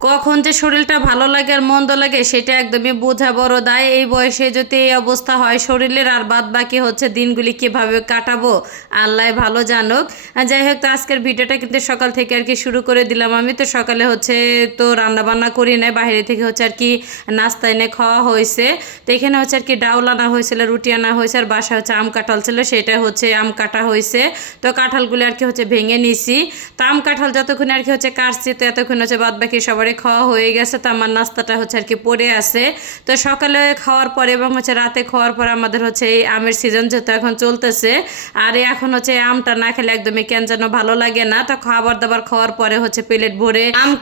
কখন যে শরীরটা ভালো লাগে আর মন্দ লাগে সেটা একদমই বোঝা বড় দায়। এই বয়সে যদি এই অবস্থা হয় শরীরের, আর বাদ বাকি হচ্ছে দিনগুলি কিভাবে কাটাবো আল্লাহ ভালো জানুক। যাই হোক, তো আজকের ভিডিওটা কিন্তু সকাল থেকে আর কি শুরু করে দিলাম। আমি তো সকালে হচ্ছে তো রান্না বান্না করি না, বাইরে থেকে হচ্ছে আর কি নাস্তা এনে খাওয়া হয়েছে। তো এখানে হচ্ছে আর কি ডাউল আনা হয়েছিল, রুটি আনা হয়েছে, আর বাসায় হচ্ছে আম কাঁঠাল ছিল, সেটা হচ্ছে আম কাটা হয়েছে। তো কাঁঠালগুলো আর কি হচ্ছে ভেঙে নিছি। তো আম কাঁঠাল যতক্ষণ আর কি হচ্ছে কাটছি, তো এতক্ষণ হচ্ছে বাদ বাকি সবার খাওয়া হয়ে গেছে। তো আমার নাস্তাটা হচ্ছে আর কি পড়ে আছে। তো সকালে খাওয়ার পরে এবং হচ্ছে রাতে খাওয়ার পরে আমাদের হচ্ছে এই আমের সিজন যেহেতু এখন চলতেছে, আর এখন হচ্ছে আমটা না খেলে একদমই কেন যেন ভালো লাগে না। তো খাবার দাবার খাওয়ার পরে হচ্ছে প্লেট ভরে আম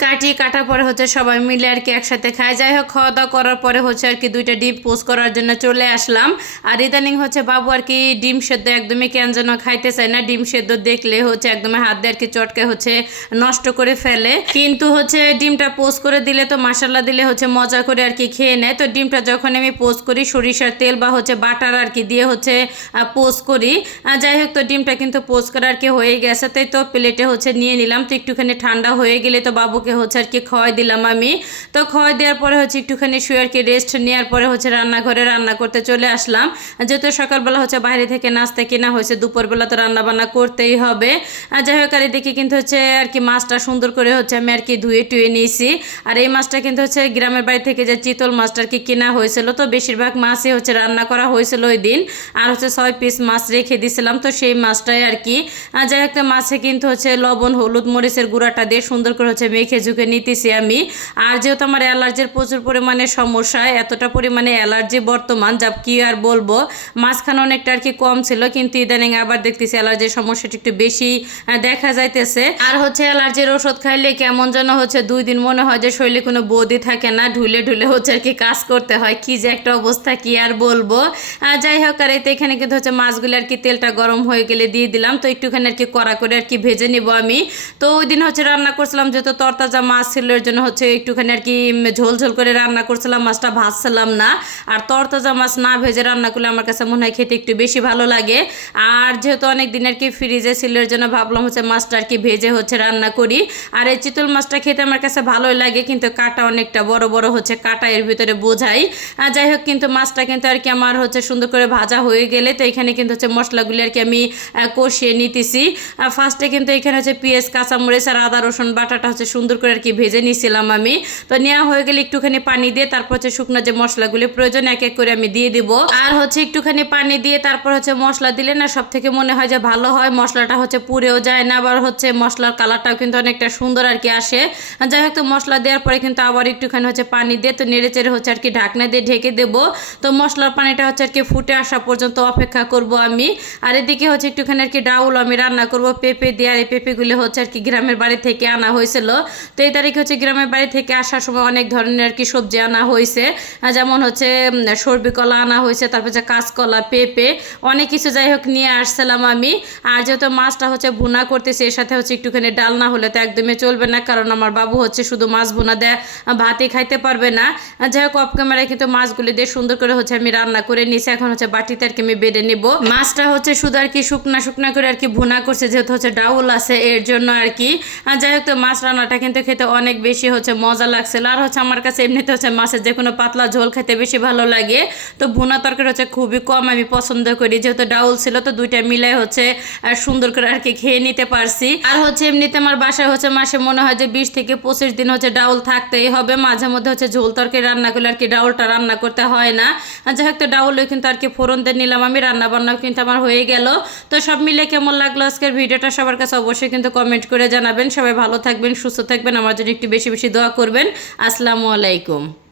কাটার পরে হচ্ছে সবাই মিলে আর কি একসাথে খাই। যাই হোক, খাওয়া দাওয়া করার পরে হচ্ছে আর কি দুইটা ডিম পোস্ট করার জন্য চলে আসলাম। আর ইদানিং হচ্ছে বাবু আর কি ডিম সেদ্ধ একদমই কেন যেন খাইতে চায় না। ডিম সেদ্ধ দেখলে হচ্ছে একদমই হাত দিয়ে আর কি চটকে হচ্ছে নষ্ট করে ফেলে, কিন্তু হচ্ছে ডিমটা পোস্ট করে দিলে তো মশলা দিলে হচ্ছে মজা করে আর কি খেয়ে নেয়। তো ডিমটা যখন আমি পোস্ট করি সরিষার তেল বা হচ্ছে বাটার আর কি দিয়ে হচ্ছে পোস্ট করি। যাই হোক, তো ডিমটা কিন্তু পোস্ট করা আর কি হয়ে গেছে, তাই তো প্লেটে হচ্ছে নিয়ে নিলাম। তো একটুখানি ঠান্ডা হয়ে গেলে তো বাবুকে হচ্ছে আর কি খাওয়াই দিলাম আমি। তো খাওয়াই দেওয়ার পরে হচ্ছে একটুখানি শুয়ে আর কি রেস্ট নেওয়ার পরে হচ্ছে রান্নাঘরে রান্না করতে চলে আসলাম। যেহেতু সকালবেলা হচ্ছে বাইরে থেকে নাস্তা কিনা হয়েছে, দুপুরবেলা তো রান্না বান্না করতেই হবে। যাই হোক, আর এদিকে কিন্তু হচ্ছে আর কি মাছটা সুন্দর করে হচ্ছে আমি আর কি ধুয়ে টুয়ে নিয়েছি। আর এই মাছটা কিন্তু হচ্ছে গ্রামের বাড়ি থেকে যে চিতল মাছটা আর কি কেনা হয়েছিল, তো বেশিরভাগ মাছই হচ্ছে রান্না করা হয়েছিল ওই দিন। আর হচ্ছে 6 পিস মাছ রেখে দিয়েছিলাম, তো সেই মাছটাই আর কি। যাই হোক, মাছে কিন্তু হচ্ছে লবণ হলুদ মরিচের গুঁড়াটা দিয়ে সুন্দর করে হচ্ছে মেখে ঝুঁকে নিতেছি আমি। আর যেহেতু আমার অ্যালার্জির প্রচুর পরিমাণে সমস্যা, এতটা পরিমাণে অ্যালার্জি বর্তমান যা কি আর বলবো। মাঝখানে অনেকটা আর কি কম ছিল, কিন্তু ইদানিং আবার দেখতেছি অ্যালার্জির সমস্যাটা একটু বেশি দেখা যাইতেছে। আর হচ্ছে অ্যালার্জির ওষুধ খাইলে কেমন যেন হচ্ছে 2 দিন মনে হয় যে শরীরে কোনো বদি থাকে না, ঢুলে ঢুলে হচ্ছে আর কি কাজ করতে হয়। কি যে একটা অবস্থা কি আর বলবো। যাই হোক, আর এতে এখানে কিন্তু হচ্ছে মাছগুলো আর কি তেলটা গরম হয়ে গেলে দিয়ে দিলাম। তো একটুখানি আর কি কড়া করে আর কি ভেজে নিব আমি। তো ওই দিন হচ্ছে রান্না করছিলাম যেহেতু তরতাজা মাছ ছিল, এর জন্য হচ্ছে একটুখানি আর কি ঝোল ঝোল করে রান্না করছিলাম, মাছটা ভাজছিলাম না। আর তরতাজা মাছ না ভেজে রান্না করলে আমার কাছে মনে হয় খেতে একটু বেশি ভালো লাগে। আর যেহেতু অনেক দিন আর কি ফ্রিজে ছিল, এর জন্য ভাবলাম হচ্ছে মাছটা আর কি ভেজে হচ্ছে রান্না করি। আর এই চিতল মাছটা খেতে আমার কাছে ভালোই লাগে, কিন্তু কাটা অনেকটা বড় বড় হচ্ছে কাটা এর ভিতরে বোঝাই। যাই হোক, কিন্তু মাছটা কিন্তু আর কি আমার হচ্ছে সুন্দর করে ভাজা হয়ে গেলে তো এখানে কিন্তু হচ্ছে মশলাগুলি আর কি আমি কষিয়ে নিতেছি। ফার্স্টে কিন্তু এখানে হচ্ছে পেঁয়াজ কাঁচামরিচ আর আদা রসুন বাটাটা হচ্ছে সুন্দর করে আর কি ভেজে নিয়েছিলাম আমি। তো নেওয়া হয়ে গেলে একটুখানি পানি দিয়ে তারপর হচ্ছে শুকনো যে মশলাগুলি প্রয়োজন এক এক করে আমি দিয়ে দিব। আর হচ্ছে একটুখানি পানি দিয়ে তারপর হচ্ছে মশলা দিলে না সব থেকে মনে হয় যে ভালো হয়, মশলাটা হচ্ছে পুড়েও যায় না, আবার হচ্ছে মশলার কালারটাও কিন্তু অনেকটা সুন্দর আর কি আসে। যাই হোক, তো মশলা দেওয়ার পরে কিন্তু আবার একটুখানি হচ্ছে পানি দিয়ে তো নেড়ে চেড়ে হচ্ছে আর কি ঢাকনা দিয়ে ঢেকে দেবো। তো মশলার পানিটা হচ্ছে আর কি ফুটে আসা পর্যন্ত অপেক্ষা করব আমি। আর এদিকে হচ্ছে একটুখানি আর কি ডাউল আমি রান্না করব পেঁপে দিয়ে। আর এই পেঁপেগুলো হচ্ছে আর কি গ্রামের বাড়ি থেকে আনা হয়েছিল। তো এই তারিখে হচ্ছে গ্রামের বাড়ি থেকে আসার সময় অনেক ধরনের আর কি সবজি আনা হয়েছে, যেমন হচ্ছে সর্বি কলা আনা হয়েছে, তারপর হচ্ছে কাঁচকলা পেঁপে অনেক কিছু যাই হোক নিয়ে আসছিলাম আমি। আর যেহেতু মাছটা হচ্ছে ভুনা করতেছে, এর সাথে হচ্ছে একটুখানি ডাল না হলে তো একদমই চলবে না, কারণ আমার বাবু হচ্ছে শুধু মাছ ভুনা দেয় ভাতই খাইতে পারবে না। যাই হোক, অফ ক্যামেরায় কিন্তু মাছগুলি দিয়ে সুন্দর করে হচ্ছে আমি রান্না করে নিছি। এখন হচ্ছে বাটিতে আর কি আমি বেড়ে নিব। মাছটা হচ্ছে শুধু আর কি শুকনা শুকনা করে আর কি ভুনা করছে, যেহেতু হচ্ছে ডাউল আছে এর জন্য আর কি। যাই হোক, তো মাছ রান্নাটা কিন্তু খেতে অনেক বেশি হচ্ছে মজা লাগছিল। আর হচ্ছে আমার কাছে এমনিতে হচ্ছে মাছের যে কোনো পাতলা ঝোল খেতে বেশি ভালো লাগে। তো ভুনা তরকারি হচ্ছে খুবই কম আমি পছন্দ করি, যেহেতু ডাউল ছিল তো দুইটা মিলাই হচ্ছে সুন্দর করে আর কি খেয়ে নিতে পারছি। আর হচ্ছে এমনিতে আমার বাসায় হচ্ছে মাসে মনে হয় যে 20 থেকে 25 দিন হচ্ছে ডাউল থাকতেই হবে। মাঝে মধ্যে হচ্ছে ঝোল তরকারি রান্না করলে আর কি ডাউলটা রান্না করতে হয় না। যাই হোক, তো ডাউলও কিন্তু আর কি ফোড়ন দিয়ে নিলাম আমি, রান্না বান্নাও কিন্তু আমার হয়ে গেল। তো সব মিলে কেমন লাগলো আজকের ভিডিওটা সবার কাছে অবশ্যই কিন্তু কমেন্ট করে জানাবেন। সবাই ভালো থাকবেন, সুস্থ থাকবেন, আমার জন্য একটু বেশি বেশি দোয়া করবেন। আসসালামু আলাইকুম।